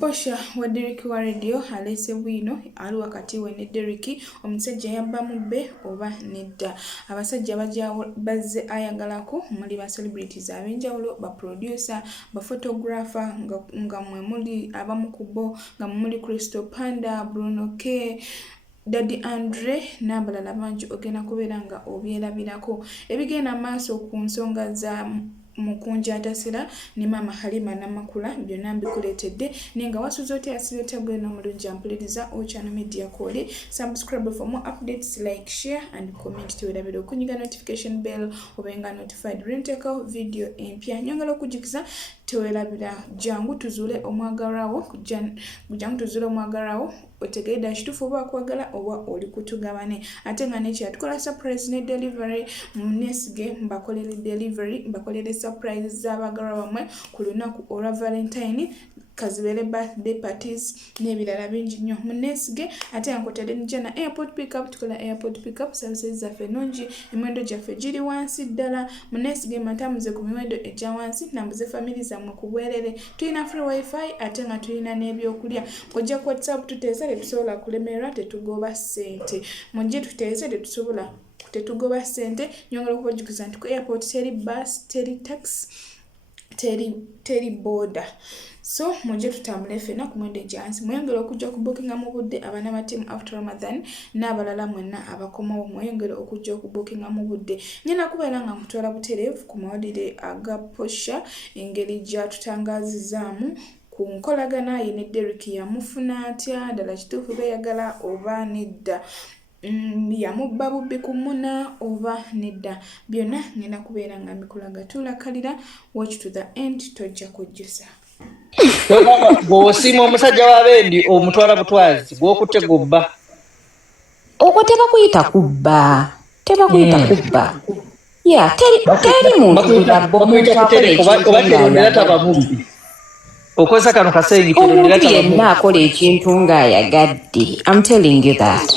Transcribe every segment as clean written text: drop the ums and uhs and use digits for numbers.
Posha wa Derek wa radio alese bwino ali wakati we ne Derek omusajja yabba mubbe oba nedda. Abasajja bazze ayagalako muli ba celebrities ab'enjawulo, ba producer, ba photographer nga mwe muli abamu kubo nga muli Crystal Panda, Bruno K, Daddy Andre n'abalala bangi ogenda kubeera nga obyerabirako. Ebigenda maaso ku nsonga za mukunjatasira ne mama Halima Namakula byonna mbikuleetedde nenga wasuze otya asibye tabwe n'omulungi ampuliriza Ochano Media Kole. Subscribe for more updates, like, share and comment tuwerabira okunyiga notification bell obenga notified renteko video empya nyongera okujikiza tuwerabira jangu tuzuule omwagarawo jangu tuzuule omwagarawo otegeeda kituufu oba kwagala oba oli kutugabane ate nga nekya tukola surprise ne delivery munesige mbakolere delivery mbakolere surprise z'abagalwa bamwe ku lunaku olwa Valentine kazibere birthday parties n'ebirala bingi nnyo munesige ate nkotedde njana airport pickup tukola airport pickup services zaffe nungi emiwendo gyaffe giri wansi ddala munesige matamuze ku miwendo egya wansi nambuze family zammwe ku bwerere tulina free wifi ate nga tulina n'ebyokulya ojja ku WhatsApp tuteesa tetusobola kulemererwa tetugoba ssente mujje tuteese tetugoba ssente nyongera okubajukiza nti ku airport teri bus teri taxi teri boda so mujje tutambule ffenna ku mwendo egyansi mweyongera okujja okubookinga mu budde abaana ba team after Ramadan n'abalala mwenna abakomawo mweyongera okujja okubookinga mu budde nyina kubeera nga mutwala butereevu ku mawulire aga Posha engeri gyatutangazizaamu ku nkolagana ye ne Derek yamufuna atya ddala kituufu beeyagala oba nedda yamubba bubbi ku muna oba nedda byonna ngenda kubeera nga mbikulaga tulakalira watch to the end tojja kujjusa bw'osiima omusajja w'abendi omutwala butwazi gw'okutte gubba okwo tebakuyita kubba ya teri muntu obaterondera taba mubbi okozesa kano kasengi omuntu yenna akola ekintu ng'ayagadde. I'm telling you that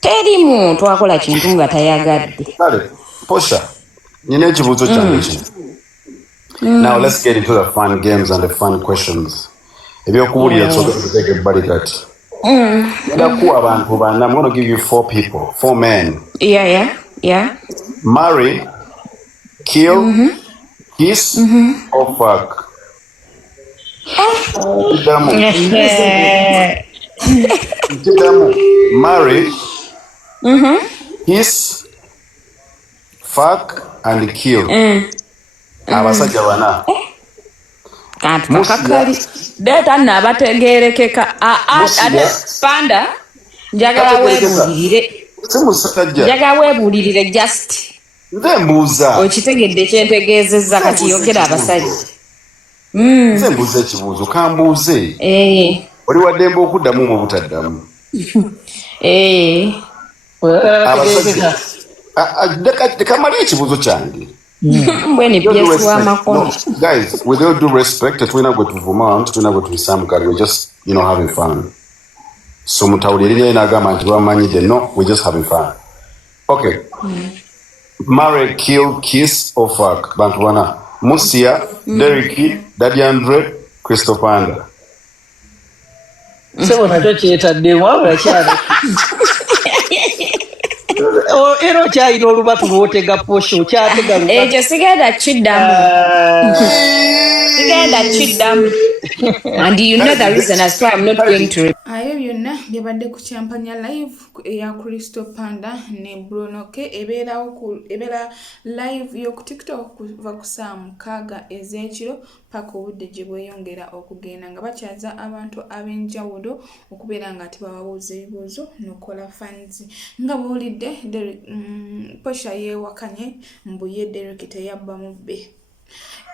teri muntu akola kintu nga tayagadde. Kale Posha nyine ekibuuzo kyange kino. Now let's get into the fun games and the fun questions. Ebyokuwulira tsogetege ebbali kati. Ndakuwa abantu bana, I'm going to give you 4 people, 4 men. Yeah. Marry, kill, kiss, or fuck. Marry, kiss, fuck, and kill. Abasajja bana. Kantu kakali. Deta nabategerekeka. Panda. Njagala weebulirire. Simusajja. Njagala weebulirire just. Nze mbuuza. Okitegedde kyentegeezezza kati yogera abasajja. Nze mbuuza ekibuuzo kambuuze. Oli waddembe okuddamu mu butaddamu. Abasajja. Kamali ekibuuzo kyange. Guys, with all due respect, we're not going to Vermont, we're not going to some guy, we're just, having fun. So mutawuliriye nagamba nti bamanyide, no, we're just having fun. Okay. Marry, kill, kiss, or fuck. Bantu bana. Musia, Derek, Daddy Andre, Crystal Panda. So na tokyetadde wabula kyali era okyalina olubatu lwotega Posha okyatega ekyo sigenda kiddamu and you know the reason as why I'm not going to ayo byonna byabadde ku champanya live eya Crystal Panda ne Bruno K ebeera live y'oku TikTok kuva ku saa 6 ez'ekiro paka obudde gye bweyongera okugenda nga bakyaza abantu ab'enjawulo okubeera nga tebababuuza ebibuuzo n'okola fans nga bw'olidde Posha yeewakanye mbu ye Derek teyabba mubbe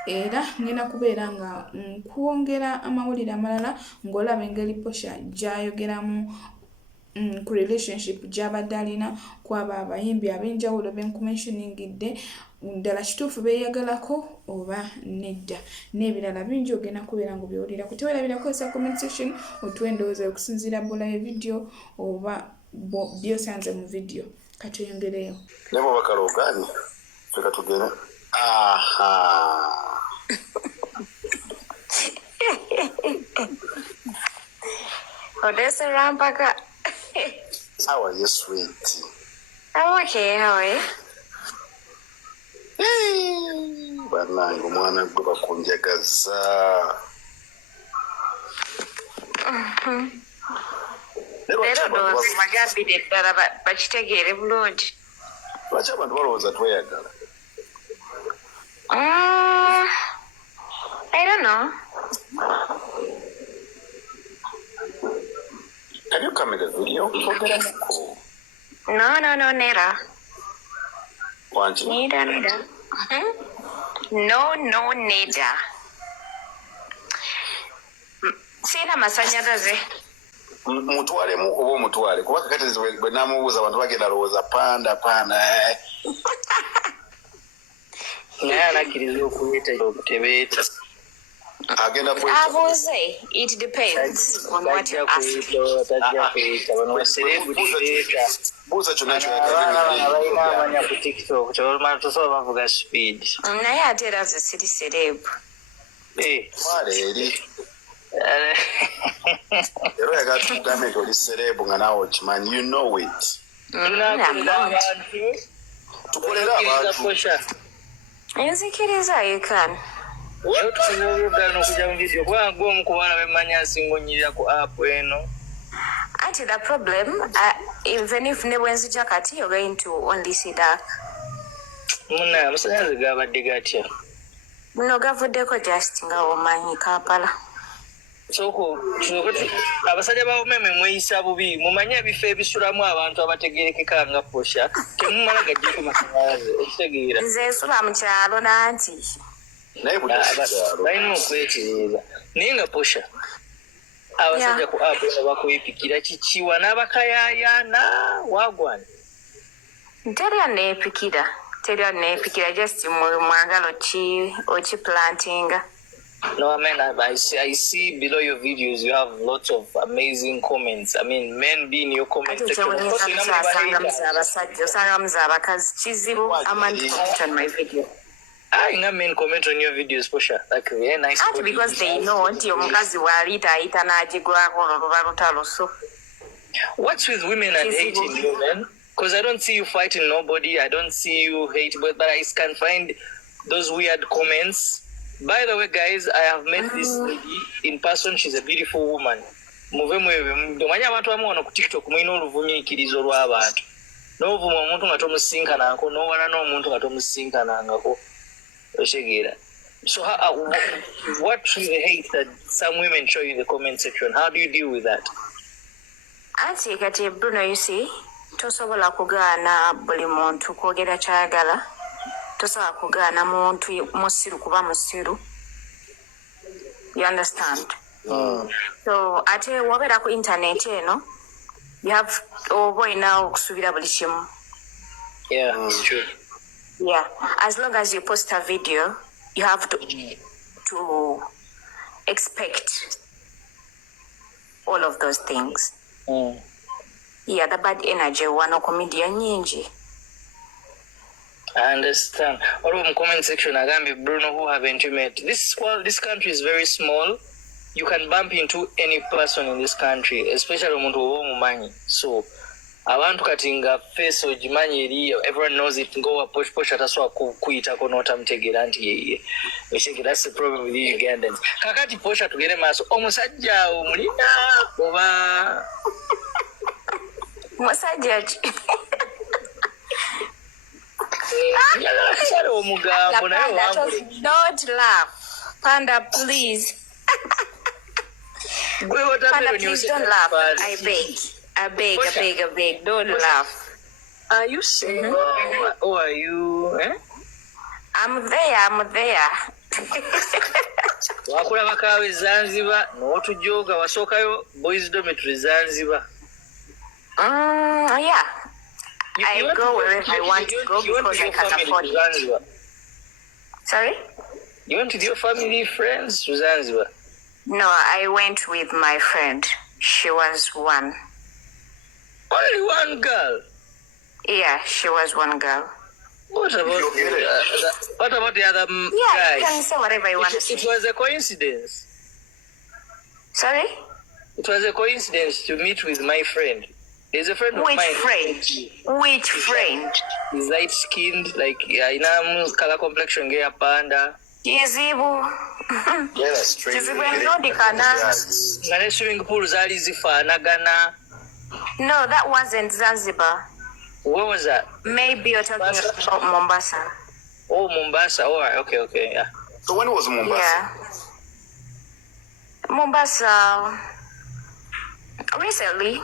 era ngenda kubeera nga nkwongera amawulire amalala ng'olaba engeri Posha gyayogeramu ku relationship gy'abadde alina kwaba abayimbi ab'enjawulo benkumentioningidde ddala kituufu beeyagalako oba nedda n'ebirala bingi ogenda kubeera nga obyowulira kutewerabira kozesa comment section otwendowooza okusinziira bbula ye video oba byosanze mu video kati oyongereyo ne bwe bakaloogaanye feka tugere Odessa Rampaka. How are you, sweet? I'm okay, how are you? Banange omwana gwe bakunjagaza. Leero ndowooza bagambire ddala bakitegeere bulungi. Lwaki abantu balowooza tweyagala? I don't know. Have you come in the video? No, neither. Wanchi? Neither. No, neither. Sina masanyalaze. Mutwalemu oba omutwale kuba kakati bwe namubuuza abantu bagenda lowooza panda. naye anakkiriza okuyita okutebeeta agenda Abuuze, it depends on what you ask. tajja kuyita bano baserebulibeeta buuza kyonna abaana balina amanya ku tiktok kyobalumala tosobola bavuga speed Naye ate era nze siri serebu. twala eri era oyagala tukugambe nti oli serebu nga naawe okimanyi you know it tunakulira abantu tukolera abantu Nzikiriza you can. naye tusobola olugano okujja mu vidiyo kubanga gwe omu ku baana bemanya asingonyirira ku app eno Auntie, the problem, even if ne bwenzija kati, you're going to only see dark. muna amasanyalaze gabadde gatya No gavuddeko just nga omanyi Kampala. soko abasajja bawomeme mweyisa bubi mumanye ebifo ebisulamu abantu abategerekeka nga posha temumala gajjeko masanyalaze ekitegeera Nze nsula mu kyalo nanti. naye balina okwekiriza naye nga posha abasajja ku app eno bakwepikira kikiwa n'abakayayaana wagwana Teri neepikira just mwagala okiplantinga. No, I mean, I see below your videos you have lots of amazing comments. I mean, men be in your comment section. Of course, you know Osanga muza abakazi kizibu amandi comment on my video. I men comment on your videos, Posha. Like, yeah, nice. Because they know nti omukazi waliita n'agigwako oluba lutalo so. What's with women and hating you, man? Because I don't see you fighting nobody. I don't see you hate, but I can find those weird comments. By the way, guys, I have met this lady in person. She's a beautiful woman. Manya abantu amuona ku TikTok mwino oluvumiikirizo lw'abantu. N'ovuma omuntu nga tomusinkanako, n'owala n'omuntu nga tomusinkanangako. Oshegera. So what is the hate that some women show you in the comment section? How do you deal with that? Anti kati Bruno, you see, tosobola kugaana buli muntu kwogera kyayagala. Tosobola kugaana muntu musiru kuba musiru. You understand? So ate wabera ku internet eno, you have now okusubira buli kimu. Yeah, it's true. Yeah, as long as you post a video, you have to expect all of those things. Yeah, the bad energy wano comedian nyingi. I understand. All of the comment section, Agambi, Bruno, who haven't you met? This country is very small. You can bump into any person in this country, especially omuntu owomumanyi. So, abantu katinga face ojimanyi eri, everyone knows it. Go push ataswa kuyitako n'otamutegeera nti yeye. That's the problem with you Ugandans. Kakati posha tugere maaso omusajja omulina oba Musajja ki? Don't laugh. Panda, please. Panda, please don't laugh. I beg. Don't laugh. Are you single? Or are you? I'm there. Wakulaba kawe Zanzibar, n'otujoga wasookayo boys dormitory Zanzibar. Yeah. I go wherever I want to go because I can afford it. Sorry? You went with your family, friends to Zanzibar? No, I went with my friend. She was one. Only one girl? Yeah, she was one girl. What about the other guy? Yeah, you can say whatever you want to say. It was a coincidence. Sorry? It was a coincidence to meet with my friend. There's a friend of mine. Which friend? He's light skinned, like ina color complexion geya panda. Kizibu. Kizibu enodikana. Ngane swimming pool zali zifanagana. No, that wasn't Zanzibar. Where was that? Maybe you're talking about Mombasa. Oh, Mombasa. All right. Okay. Yeah. So when was Mombasa? Yeah. Mombasa. Recently.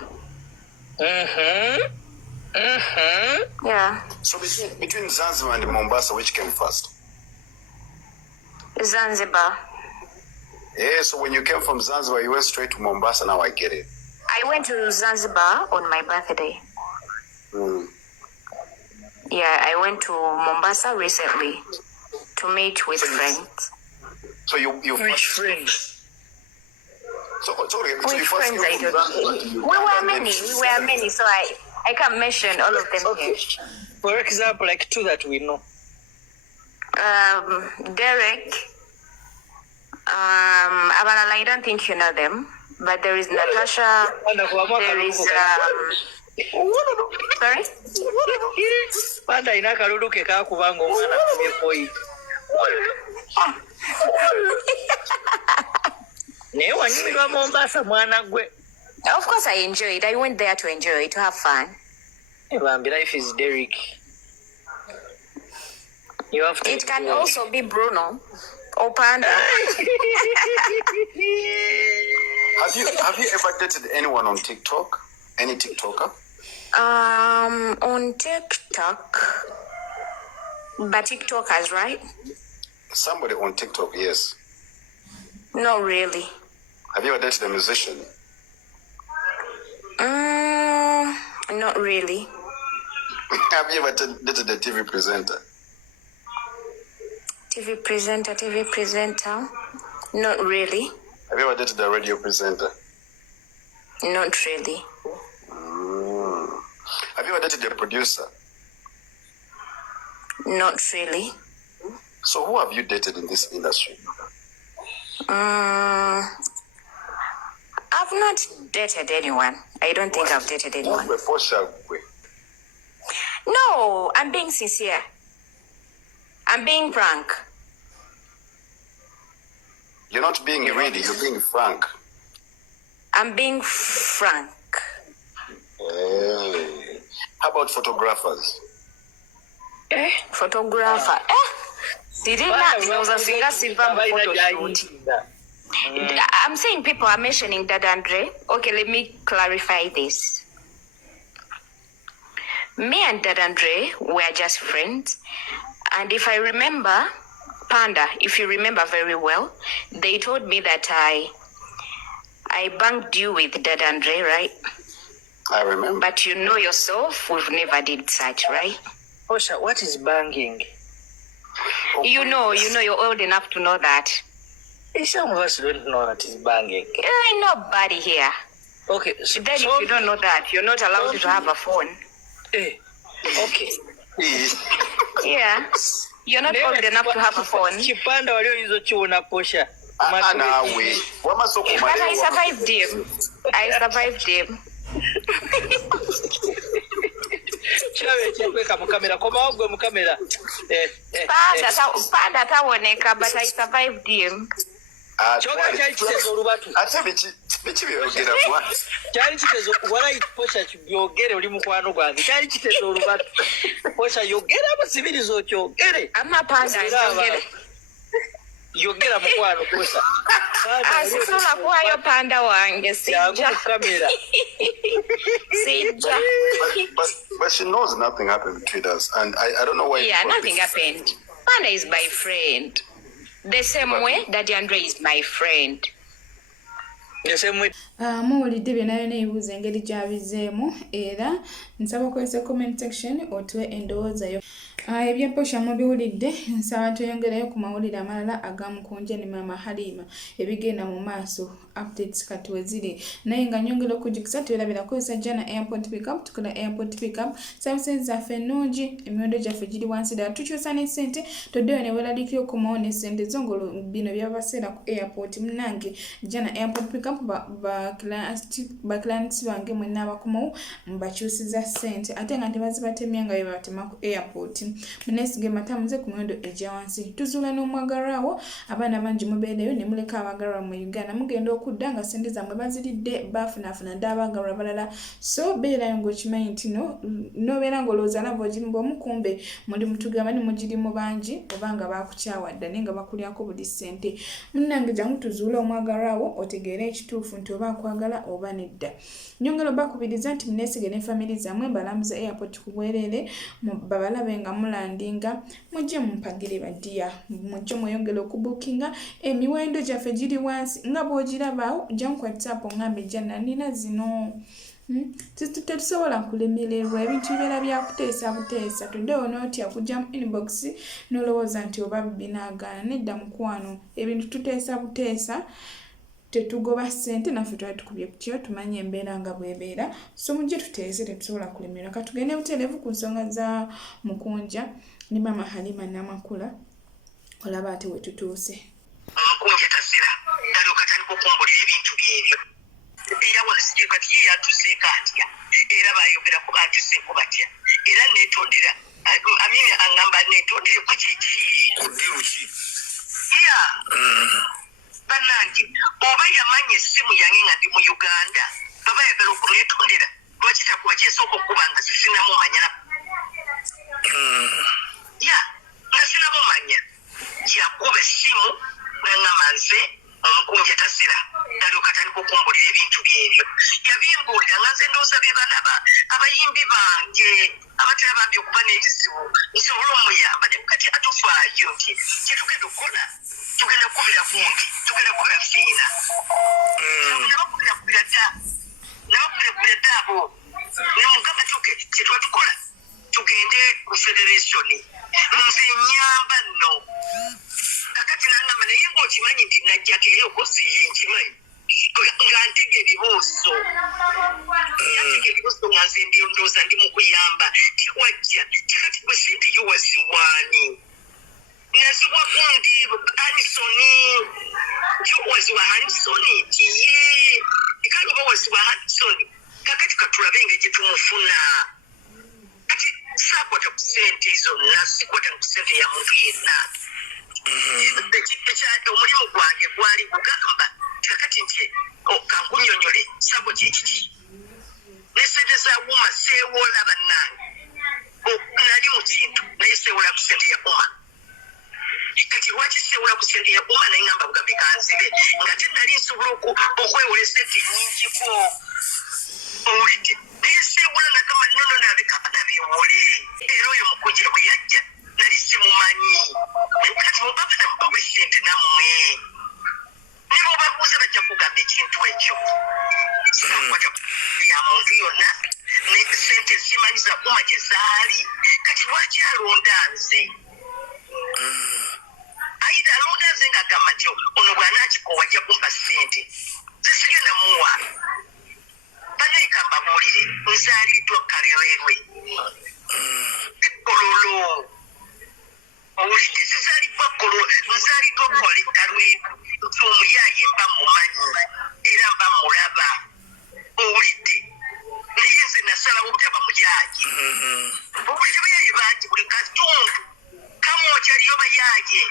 Yeah. So between Zanzibar and Mombasa, which came first? Zanzibar. Yeah, so when you came from Zanzibar, you went straight to Mombasa. Now I get it. I went to Zanzibar on my birthday. Yeah, I went to Mombasa recently to meet with friends. So you Which friends? So Which friends I don't know. We were many, so I can't mention all of them here. For example, like two that we know. Derek. Abalala, I don't think you know them, but there is Natasha. There is sorry? Panda ina kalulu ke kakubanga omwana kumepoi. Ne wanyumirwa Mombasa mwana gwe. Of course I enjoyed. I went there to enjoy, to have fun. Bambi, life is Derek. You have to. It can also be Bruno or Panda. Have you ever dated anyone on TikTok? Any TikToker? On TikTok, but TikTokers, right? Somebody on TikTok, yes. Not really. Have you ever dated a musician? Not really. Have you ever dated a TV presenter? TV presenter? Not really. Have you ever dated a radio presenter? Not really. Have you ever dated a producer? Not really. So who have you dated in this industry? I've not dated anyone. I don't think I've dated anyone. No, I'm being sincere. I'm being frank. You're not being greedy, you're being frank. I'm being frank. How about photographers? Photographer. I'm saying people are mentioning Dada Andre. Okay, let me clarify this. Me and Dada Andre were just friends. And if I remember, Panda, if you remember very well, they told me that I banged you with Dada Andre, right? I remember. But you know yourself, we've never did such, right? Osha, what is banging? You know, you're old enough to know that. Some of us don't know that is banging. There ain't nobody here. Okay, so then if you don't know that, you're not allowed to have a phone. Okay. Yeah. You're not old enough to have a phone. Chipanda walioizo chuona posha. But I survived him. Chawe chekweka mukamera koma ogwe mukamera. Panda tawoneka, but I survived him. Choka chali kitezo olubatu. Ate bichi byogera mwa. Chali kitezo wala posha kyogere oli mukwano gwange. Chali kitezo olubatu. Posha yogera abasibirizo kyogere. Ama Panda yogere. Yogera mukwano posha. Asisula kwayo Panda wange sija. Kamera. Sija. But she knows nothing happened between us, and I don't know why. Yeah, nothing happened. Panda is my friend. The same way that Andre is my friend. The same way. Muwulidde byonna ebibuuzo engeri gy'abizeemu era nsaba okozesa comment section otuwe endowooza yo. Ebya Posha mubiwulidde, nsaba tweyongerayo ku mawulire amalala agamu ku nje ne Mama Halima ebigenda mu maaso updates kati weziri naye nga nyongera okujjukisa tuwerabira kozesa Jana Airport Pickup tukola Airport Pickup services zaffe ennungi emiwendo gyaffe giri wansi ddala tukyusa ne ssente toddeyo ne weeralikira okumawo ne ssente zongolo bino byabaseera ku airport munnange Jana Airport Pickup camp ba clients bange mwenna abakomawo mbakyusiza ssente ate nga tebazibatemya nga bebatema ku airport. Muneesige matamuze ku miwendo egya wansi. Tuzuula n'omwagalwawo abaana bangi mubeereyo ne muleka abaagalwa mu Uganda mugenda okudda nga ssente zammwe baziridde baafunaafuna dda abaagalwa balala. So beerayo ng'okimanyi nti n'obeera ng'olowooza lava ogirimu bw'omukumbe muli mutugamba ne mugiri mu bangi oba nga baakukyawa dda naye nga bakulyako buli ssente. Munnange jangu tuzuule omwagalwawo otegeere ekituufu nti oba akwagala oba nedda. Nyongera bakubiriza nti muneesige ne family zammwe balambuza airport ku bwereere babalabe nga mulandinga mujje mumpagire badiya mujje mweyongere okubukinga emiwendo gyaffe giri wansi nga bw'ogirabaawo jangu kwa WhatsApp ngambe jjana nina zino. Tetusobola kulemererwa ebintu bibeera byakuteesa buteesa tuddewo n'otya kujja mu inbox n'olowooza nti oba binaagaana nedda mukwano ebintu tuteesa buteesa tetugoba ssente naffe twali tukubye kutyo tumanye embeera nga bw'ebeera so mujje tuteese tetusobola kulemererwa katugende butereevu ku nsonga za Mukunja ne Mama Halima Namakula olaba ate we tutuuse. Mukunja tasira ndali okatandika okumbulira ebintu byebyo era wano sijui kati ye yatuseeko atya era baayogera ku batuseeko batya era neetondera amini aŋŋamba neetondere ku kiki kuddiruki ya bannange oba yamanya essimu yange nga ndi mu Uganda baba yagala okuneetondera lwaki takuba kyesooka okuba nga sisinamumanya ya nga sinamumanya yakuba essimu naŋŋamba nze Omukunja tasira ndali okatandika okumbulira ebintu byebyo yabimbuulira nga nze ndowooza bye balaba abayimbi bange abatera bambi okuba n'ebizibu nsobole omuyamba ne kati atufaayo nti kyetugenda okukola tugenda kukubira gundi tugenda kukubira fiina nabakubira dda abo ne mugamba tuke kyetwatukola tugende ku federation nze nyamba nno kakati nangamba naye ng'okimanyi nti najjako eri okosiye nkimanyi nga ntega ebibuuzo nga nze ndowooza ndi mu kuyamba tiwajja tikati bwe sindiyo waziwaani naziwa gundi Anisoni waziwa Anisoni nti ye ekali oba waziwa Anisoni kakati katulabe nga gye tumufuna kati saakwata ku ssente zonna sikwata ku ssente ya muntu yenna omulimu gwange gwali gugamba kakati nti kankunyonyole sabo kyekiki nesente za wuma seewola bannange nali mu kintu naye seewola ku ssente ya wuma kati lwaki seewola ku ssente ya wuma naye ngamba bugambe kanzibe nga tenali nsobola okwewola essente nnyingiko owulidde naye seewola nagamba nono nabekabana beewole era oyo Mukunja bwe yajja nali simumanyi kati mubaba namubawe ssente nammwe ne bobabuuza bajja kugamba ekintu ekyo sinakwata ya muntu yonna ne ssente simanyi za kuma gye zaali kati lwaki alonda nze ayita alonda nze ng'agamba nti ono bw'anaakikowa ajja kumpa ssente zisigenda muwa banaika mbabuulire nzaaliddwa Kaleerwe Kololo owulidde sizaalibwa Kololo nzaaliddwa Kalweru nti omuyaaye mba mumanyi era mba mulaba owulidde naye nze nasalawo obutaba muyaaye owulidde bayaaye bangi buli katundu kamwoki aliyo bayaaye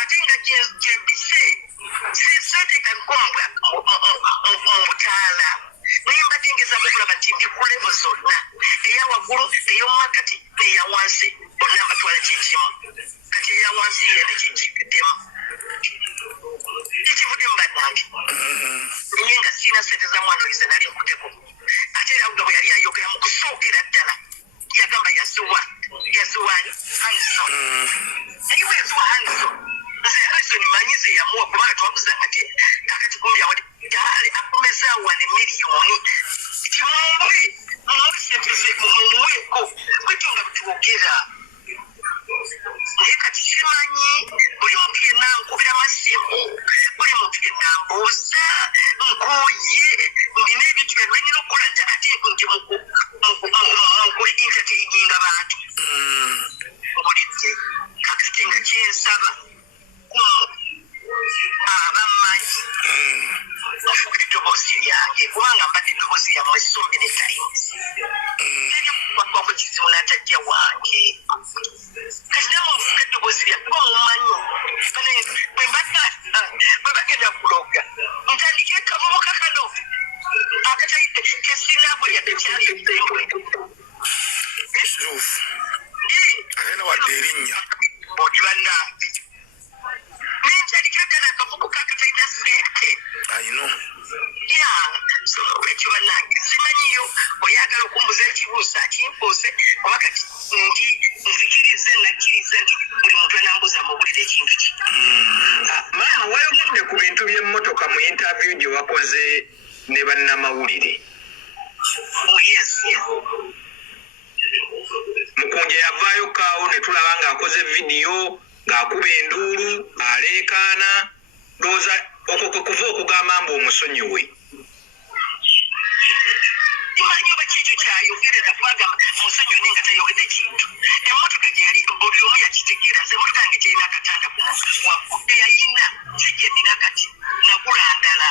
ate nga gyembise seeteekabiko mu butaala naye mbadde ngezaako okulaba nti ndi ku levo zonna eya waggulu ey'omu makati n'eya wansi bonna mbatwala kyekimu kati eya wansi yene kyekiddemu ekivudde mu bannange naye nga siina ssente za mwana oyize nali nkuteko ate era nga bwe yali ayogera mu kusookera ddala yagamba yazuwani Hanson naye bwe yazuwa Hanson nze Hanson manyize yamuwa kubanga twabuzanga nti kakati kumbi awali dale akomeza wane miliyoni timumwe mumusemeze mumweko kwitunga bitwogera naye kati simanyi buli muntu yenna nkubira amasimu buli muntu yenna mbuuza nkuye ndina ebintu byange nina okukola nti ate ndi mukuli entertaininga bantu mbulidde kakati nga kyensaba abamanyi eddoboozi lyange kubanga mbadde eddoboozi yammwe so many times teri kwakwamu kizibu n'atajja wange kati namwe mufuka eddoboozi lyange kuba mumanyi bwe bagenda kuloga ntandike kavubuka kano kesinaako yadde kyali ebbembwe agenda wadde erinnya oti bannange nenkyalikirakana akavubuka akatalina sente ayino so olwekyo bannange simanyiyo oyagala okumbuza ekibuuzo akimbuuze oba kati nzikirize nakkirize nti buli muntu enambuuza mubulira ekintu ki maama wayogedde ku bintu by'emmotoka mu interview gye wakoze ne bannamawulire mukunje yavaayo kaawo ne tulaba ng'akoze vidiyo ng'akuba enduulu aleekaana ndowooza okwo kwe kuva okugamba mbu omusonyiwe timanyi oba kiikyo kyayogerera kubagamba musonyiwe naye nga tayogedde kintu emmotoka gye yali buli omu yakitegeera nze emmotoka yange terina akatanda waku eyayina sijje nina kati nagula ndala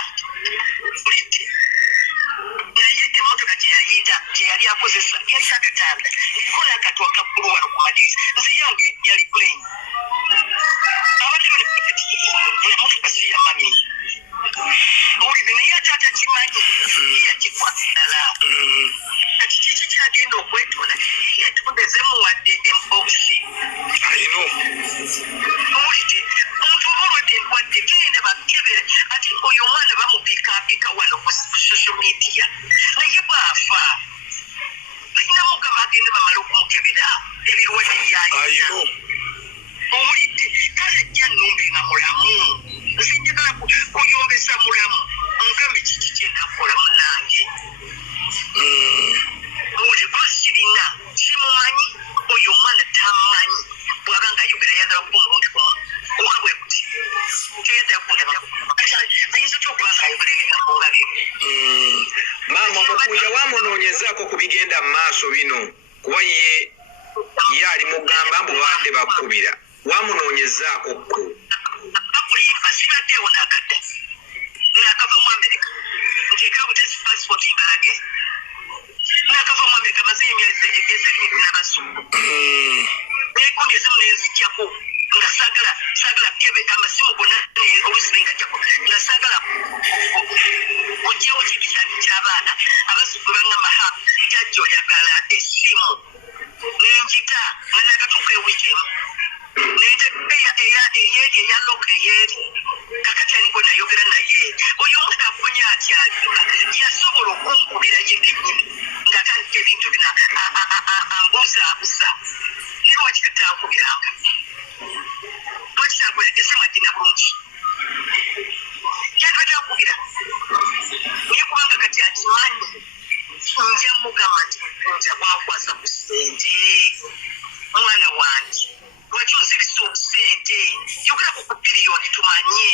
bulidde naye emmotoka gye yali akozesa yali akatanda eriko nakatwa kabbulu wano ku madirisa nze yange yali plain abaddeyo emmotoka si ya mami owulire naye ate atakimanyi yakikwasala kati kiki kyagenda okwetonda ye etondeze muwadde emboksi ayino owulire omuntu oba olwadde endwadde genda bakebere ati oyo omwana bamupikaapika wano ku social media naye bw'afa balina mugamba agende bamale okumukebera ebirwadde byayina owulidde kale ajja nnumbe nga mulamu nze njagala kuyombesa mulamu ngambe kiki kyenda kukola munange owulire kuba sirina simumanyi oyo omwana tamanyi bwaba ngaayogera yagala kuba omulundi kuka bwe kuti teyagala kundaba ayinza ty okuba ngaayogera ebigambo nga byo maama omukunja wamunoonyezaako ku bigenda mu maaso bino kuba ye ali mugamba mbu baadde bakkubira wamunoonyezaako ku bakulimba sibaddeewo nakadda nakava mu amerika nteekera butesi passport mbalage nakava mu amerika maze emyezi ebiri nabasuku nekundi ezimu nenzijjako nga sagala kebe amasimu gonna oluusi nengajjako nga sagala ojjawo kibisaani ky'abaana abasuku banga maha jajja oyagala essimu nenjita nga nakatuuka ewikemu eyeri eyaloka eyeri kakati ani gwenayogera naye oyo omwana akonya atyalika yasobola okunkubira ye kennyini ngaatandika ebintu bina ambuzaabuza niba wakikatankubiranga lwakitankubira esimu agina bulungi yandibadde akubira naye kubanga kati akimanyi nja mugamba nti nja bwakwasa ku ssente omwana wange lwaki onzibisa obusente yogera ku biliyoni tumanye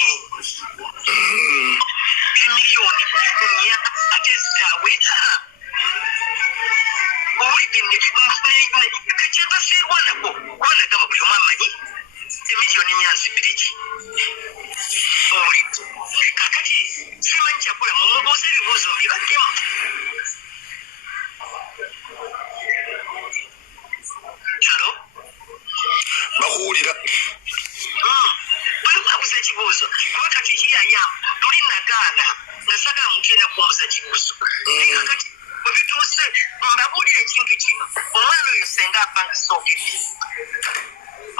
miliyoni nya ate zitaweta owulidde kekyebaseerwanako kubanagamba buli omu amanyi emiliyoni nyanzibiriki owulidde kakati simanyi kyakola mumubuuza ebibuuzo mbibaddemu Hello? bakuwulira buli mwabuuza ekibuuzo kuba kati kiyayamba luli nagaana nga sagala mugenda kumbuza kibuuzo naye kakati bwe bituuse mbabuulira ekintu kino omwana oyo senga afa nga soogedde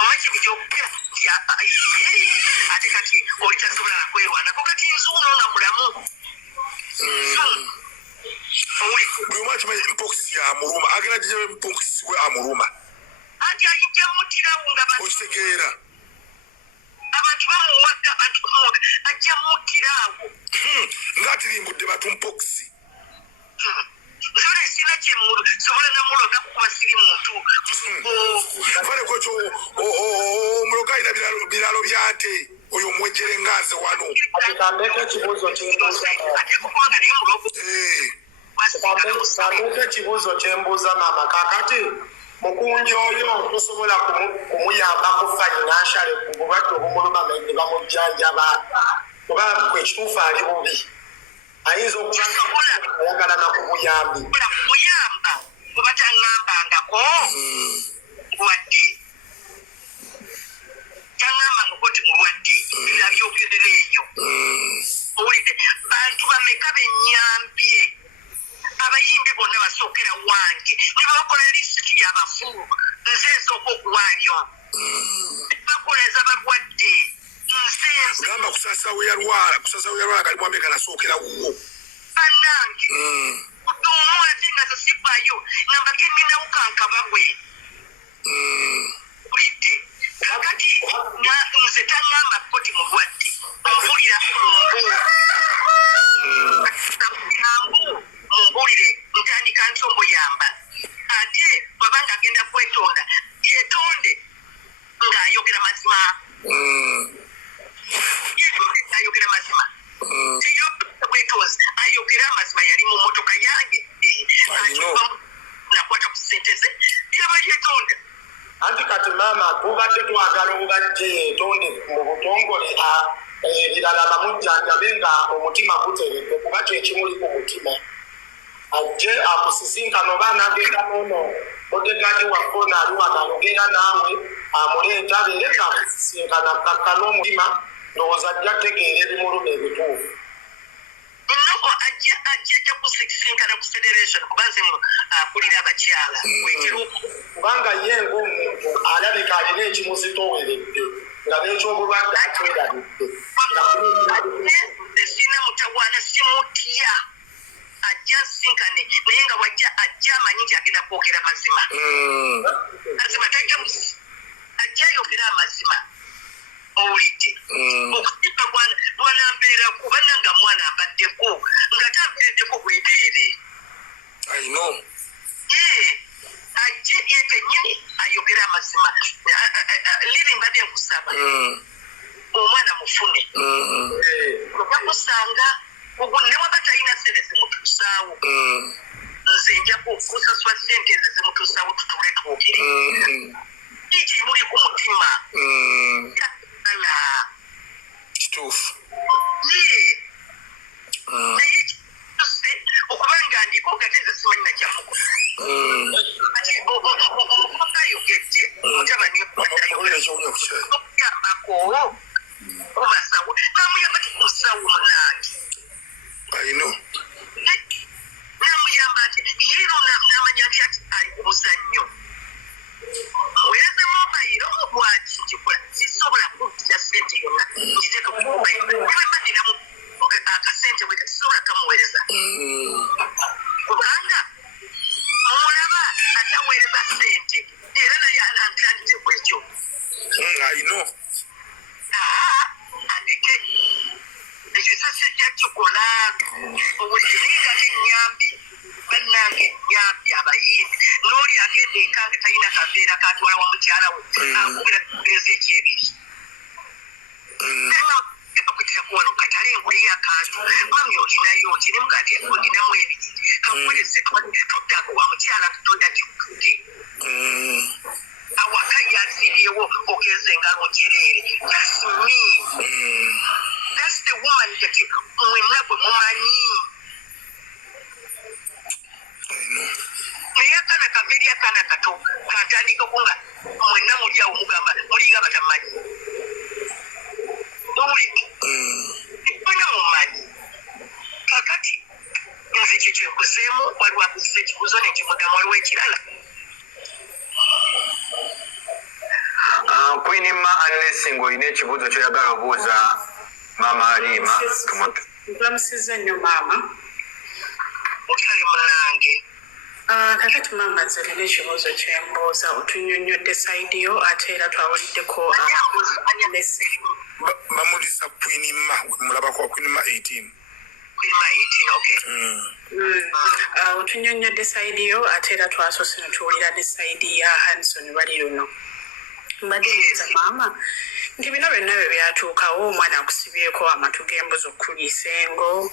omaki bugyokukera nti ate kati oli tasobola nakwerwanako kati nzuuno nga mulamu buli omu akimanyi mpokusi yamuluma agenda gijaba empokusi we amuluma ati ayijja mutirawo nga okitegeera abantu bamuwaga ajja mutirawo ngaatirimbudde batumpokusi nsobola esina kyemulu sobola namuloga kukuba siri muntu faleko ekyo omuloga alina biralo byante oyo omwejjere ngaze wano Kameka ekibuuzo kyembuuza ate kubanga naye mulogo Kameka ekibuuzo kyembuuza maama kakati mukunja oyo tosobola kumuyambako financially ku bulwadde obumuluma ne bamujjanjaba kuba kwekituufu ali bubi ayinza okuba ayagala nakubuyambi kumuyamba kuba taŋŋambangako mulwadde taŋŋambanga koti mulwadde ebyabyogedera eyo owulidde bantu bameka bennyambye abayimbi bonna basookera wange ne babakola lisiti yabafu nze nsooka okuwaalyo bakoleza balwadde nze gamba kusasawo yalwala kali mwambe kanasookera wuwo bannange omu ate nga zesivaayo ngamba keminawo kankababwe ulidde kakati nze taŋŋamba koti mulwadde ompulira mumbulire ntandika ntombuyamba ate wabanga agenda kwetonda yetonde ng'ayogera mazima ayogera mazima teyobwetozi ayogera amazima yali mu motoka yange nakwata ku sente ze byaba yetonda anti kati maama tubadde twagala obubajje yetonde mu butongole ebirala bamujjanjabe nga omutima guteredde kuba kyekimuli ku mutima ajje akusisinkana oba anagenda nono odegadi wakkona ali wanayogera naawe amuleeta beere nga akusisinkana kakkana omutima ndowooza ajja tegeera ebimuluma ebituufu noko ajja kusisinkana ku federation kuba nze akulira abakyala kubanga ye ng'omuntu alabika alina ekimuzitoweredde nga n'ekyobulwadde akyerabidde sina mutawaana simutya ajja nsinkane naye nga wajja ajja amanyi nti agenda kwogera mazima mazima ajja ayogera amazima owulidde okutika lwanambeera kuba nanga mwana ambaddeko nga tambeereddeko bwebeere ayino ajje yekennyini ayogera amazima liri mbadde nkusaba omwana mufune bakusanga ne waba talina sente zimutuusaawo nze njaku kusasula sente ezo zimutuusaawo tutule twogere kiki muli ku mutima ala kituufu naye okubanga ndiko nga tenze simanyi nakyamukola ati omukozi ayogedde mutabani okuyambako obasawo namuyamba tikusawo munange ayino namuyamba ati yiro namanya nti ati ali ku buzannyo muweze mobayiro obwaki nkikola sisobola kuddira sente yonna ngiteeka ku mobayiro nebembadiramu akasente bwe katisobola kamuweereza kubanga mulaba ataweereza sente era naye antandite bwekyo ayino andeke ekyo sijja kikola obuziringa n'ennyambi bannange ennyambi abayimbi n'oli agenda eka nga talina kaveera katwala wa mukyala we akubira kubeeza ekyebiri akutira kuwano katale enkuleyo akantu mami olinayo ki nemugati olinamu ebiri kamuwereze tuddako wa mukyala tutonda kikutuge awaka yaziryewo ogeze engalo njereere that's me that's the woman that mwenna gwe mumanyi naye akana kameri akana kato kantandikako nga mwenna mulyawo mugamba mulinga batamanyi owulidde mwenna mumanyi kakati nze kyo kyenkozeemu waliwo akuziza ekibuzo nekimudamu waliwo ekirala Queen Ma unless ng'olina ekibuuzo kyoyagala obuuza maama Halima Nkulamuzizza nnyo maama. otali munange Kakati maama nze nina ekibuuzo kye mbuuza otunnyonnyodde sayidi yo ate era twawuliddeko bamulisa Queen Ma mulabako Queen Ma 18 otunnyonnyodde sayidi yo ate era twasoose netuwulira ne sayidi ya Hanson bali luno. Mbadde neza maama nti bino byonna bwe byatuukawo omwana akusibyeko amatu g'embuzi okuliisa engo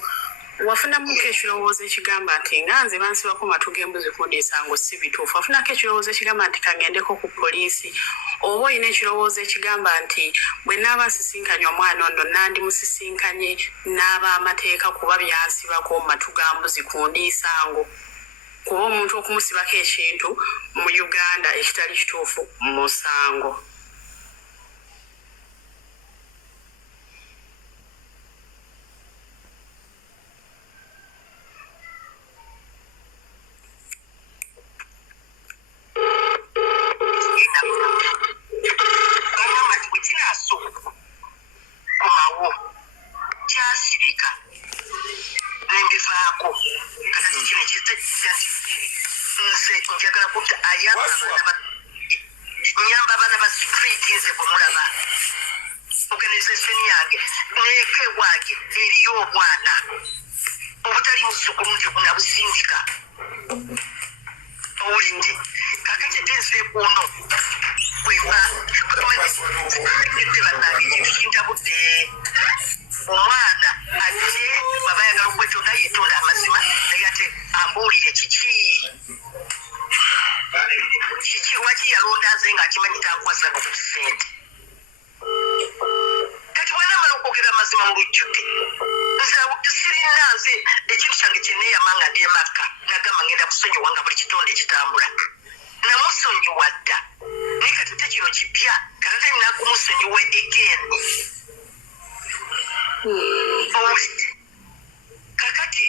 wafunamu ekirowoozo ekigamba nti nga nze bansibako matu g'embuzi kundiisa ngo si bituufu wafunako ekirowoozo ekigamba nti kaŋŋendeko ku poliisi oba olina ekirowoozo ekigamba nti bwe naaba nsisinkanye omwana ono nandimusisinkanye n'ab'amateeka kuba byansibako matu ga mbuzi kundiisa ngo kuba omuntu okumusibako ekintu mu Uganda ekitali kituufu musango. nyamba abana ba street nze kumulaba organization yange neke wange eriyo obwana obutali musukulungi kunabusindika owulidde kakati tenze kuno bwemba kintabudde omwana ate baba yagala okwetonda yetonda amazima naye ate ambuulire kiki waki yalonda nze ng'akimanyi takwasako ku kisente kati bwenamala okwogera amazima mu lujjudde nze sirina nze ekintu kyange kyeneeyama nga ndi emakka nagamba ngenda kusonyiwa nga buli kitonde ekitambula namusonyiwa dda naye kati te kino kipya katate ninakumusonyiwa again owulidde kakati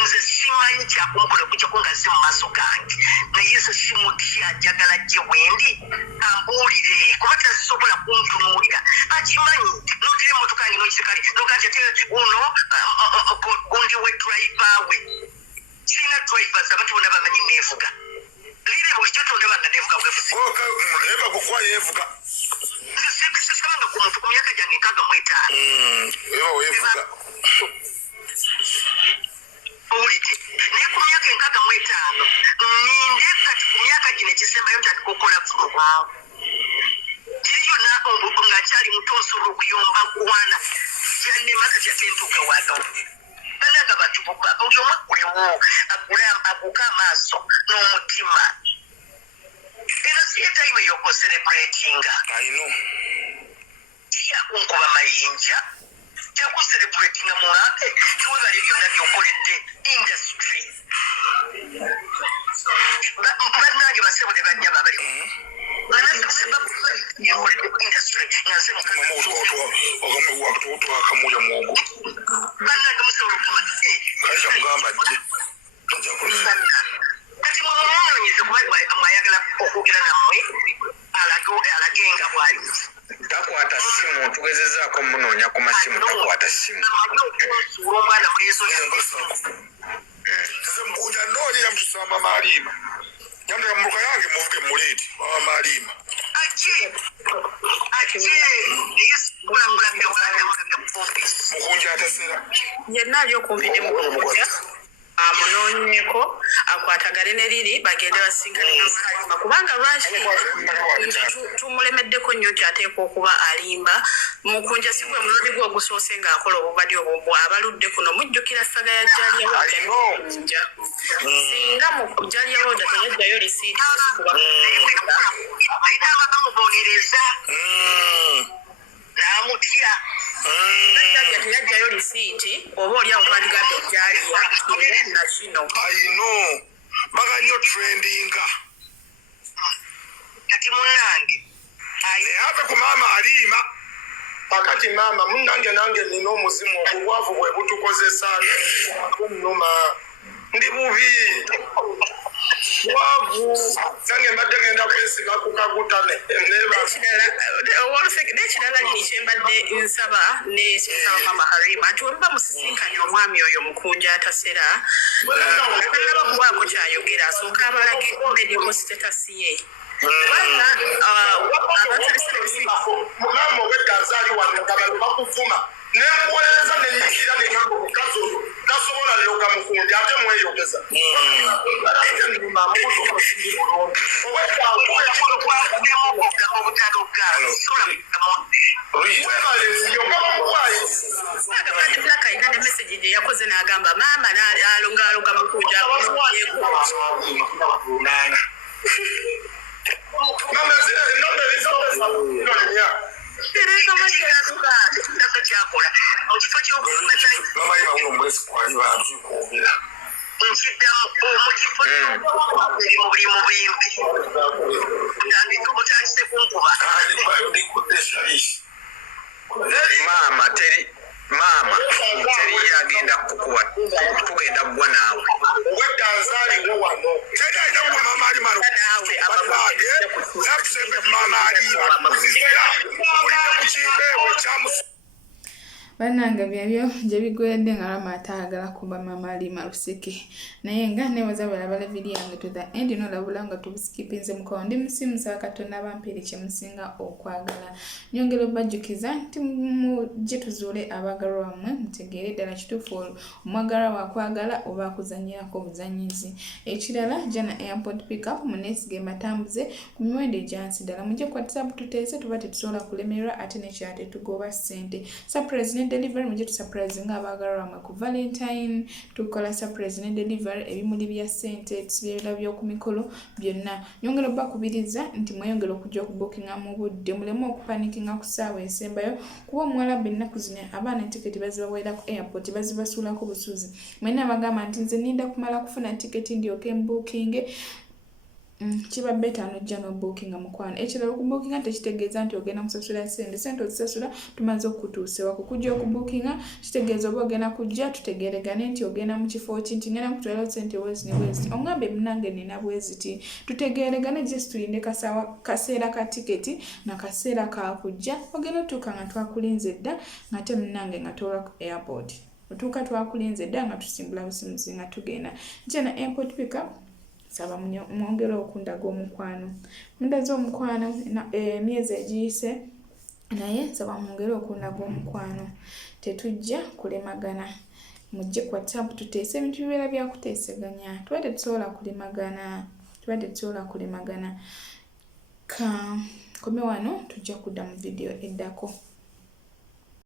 nze simanyi kyakumukola okugyako nga zi mu maaso gange naye nze simutya njagala gye wendi ambuulire kuba tasobola kuntunuulira akimanyi notira emotoka yange nokikale noganje te uno gundi we driver we sirina drivers abantu bonna bamanyi neevuga lire bulijjo tondabanga neevuga bwefuzieba gukwa yeevuga sisabanga ku muntu ku myaka gyange 65 weevuga owulidde naye ku myaka 65 ninde kati ku myaka gino ekisembayo ntandika okukola vuluba kiri yonna nga kyali muto nsobola okuyomba kuwana gyannema kati atentuuka wano banaga bantu buli omu agulewo aguke amaaso n'omutima era si etime ey'okucelebratinga siyakunkuba mayinja kyakucelebratinga muwambe kiwebale byonna byokoledde industry bannange basebole banyaba abalimu wakamuya mwogo bannange musobola okugamba kaija mugamba jje kati mumunoonyeze kuba mwayagala okwogera nammwe alagenga bwali takwata simu tugezezaako munoonya ku masimu takwata simu okunsuula omwana mwezo nze mbuuja noolira mutusamba maliima nyamdala muluka yange muvuge muleeti mama maliima mukunja atasera yenna ali okumpi ne mukunja amunoonyeko akwatagane ne liri bagende basinkana Halima kubanga lwaki tumulemeddeko nnyo nti ateekwa okuba alimba mukunja si gwe mulundi gwe ogusoose ng'akola obubadi obwo bw'abaludde kuno mujjukira saga ya Jalia Road singa Jalia Road teyajjayo lisiiti kuba alina abamubonereza n'amutya Jalia teyajjayo lisiiti oba oli awo twandigadde Jalia na kino ayino baga nnyo trendinga kati munnange naye ave ku maama aliima pakati maama munnange nange nina omuzimu obubwavu bwe butukozesa kunnuma ndi bubi bwavu nange mbadde ngenda kwesiga ku kagutane n'ekirala liri kyembadde nsaba nesaba mama Halima nti wemuba musisinkanye omwami oyo mukunja atasera nakanaba kubaako kyayogera asooka abalage medical status ye mugamba obwedda nzaali wano nga bano bakuvuma nenkuweereza nenyikira negamba omukazi oyo tasobola loga mu mukundi ate mweyogeza yakoze n'agamba maama alongalonga mukunja Mama teri yagenda kukuwa tugenda gwa nawe wedda nzaaliwo wano teri ayina kuba mama ali malo ababage nakusembe mama ali kuzizera kulidde ku kimbeewe kyamusu Bananga byabyo gye bigwedde nga Rama ataagala kuba mama Alima Luseke naye nga nebaza balabala video yange to the end labula nga tubusikipinze mukono ndi musimusa Katonda bampere kye musinga okwagala nyongero bajjukiza nti mujje tuzuule abagalwa mmwe mutegeere ddala kituufu omwagala wakwagala oba kuzanyirako obuzanyizi ekirala jana airport pickup muneesige matambuze ku miwendo egyansi ddala mujje kukwatisa bututeese tuba tetusobola kulemererwa ate nekyate tugoba ssente surprise ne delivery mujje tusurprise nga abagalwa mmwe ku Valentine tukola surprise ne delivery ebimuli bya ssente tusibyera by'oku mikolo byonna nyongera bakubiriza nti mweyongera okujja okubookinga mu budde mulemu okupanikinga ku ssaawa esembayo kuba omuwalabu ennaku zino abaana tiketi bazibaweera ku airport bazibasuulako busuuzi mwena abagamba nti nze ninda kumala kufuna tiketi ndyoke mbookinge kiba beta anojja no bookinga mukwano ekirala okubookinga tekitegeeza nti ogenda kusasula sente ozisasula tumaze okutuusewa kukujja okubookinga kitegeeza oba ogenda kujja tutegeregane nti ogenda mu kifo ki nti ngenda kutwala sente wezi ne wezi ongambe munange nina bweziti tutegeregane just tulinde kaseera ka tiketi na kaseera ka kujja ogenda tuuka nga twakulinze dda ngate munange nga tola ku airport otuuka twakulinze dda nga tusimbula busimuzi nga tugenda jana airport pickup saba mwongere okundaga omukwano mundaze omukwano emyezi egiyise naye saba mwongere okundaga omukwano tetujja kulemagana mujje ku WhatsApp tuteese ebintu bibeera byakuteeseganya tubadde tusobola kulemagana ka kome wano tujja kudda mu video eddako.